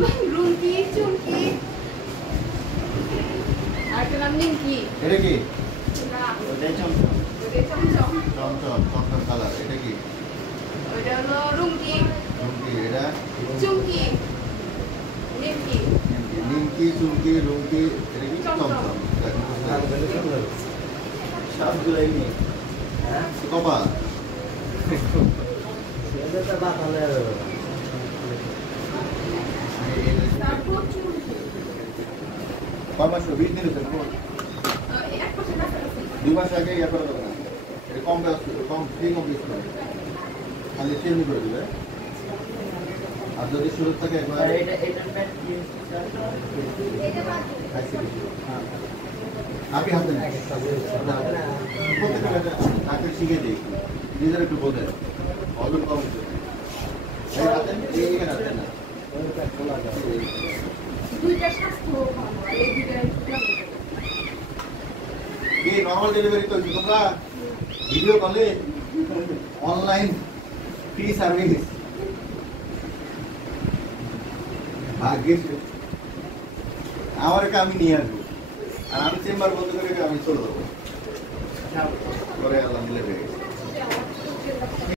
রুমকি চুমকি আর একটা নাম নিমকি। এটা কি? না ওটাই চমচম। ওটা চমচম। চমচম চমচম কালার। এটা কি? ওটা হলো রুমকি। রুমকি। এটা চুমকি নিমকি নিমকি চুমকি রুমকি। এটা কি? চমচম। সবগুলোই নেই। হ্যাঁ কপাল সেটা বাতালে তারপর চুমকি কমাস 20 দিন হচ্ছে এক পাশে কাছাকাছি 2 মাস আগে ইয়া করে দেবে না। এটা কম ব্যস্ত কম ফ্রি কম দিচ্ছে খালি চেঞ্জ করে দিবে। আর যদি শুরু থেকে একবার এটা প্যাট কি আপনি হাতে নেন প্রত্যেকটা তাকে শিখে দিই নিজের একটু বোঝে অজন কম এই হাতে এইখানে হাতে না দুইটা স্বাস্থ্য ভালো আর এই দুইটা কি নরমাল ডেলিভারি তো তোমরা ভিডিও কলে অনলাইন ফ্রি সার্ভিস ভাগ্যিস আমার আমি নিয়ে আসবো আর আমি চেম্বার বন্ধ করে আমি চলে যাবো করে আল্লাহ মিলে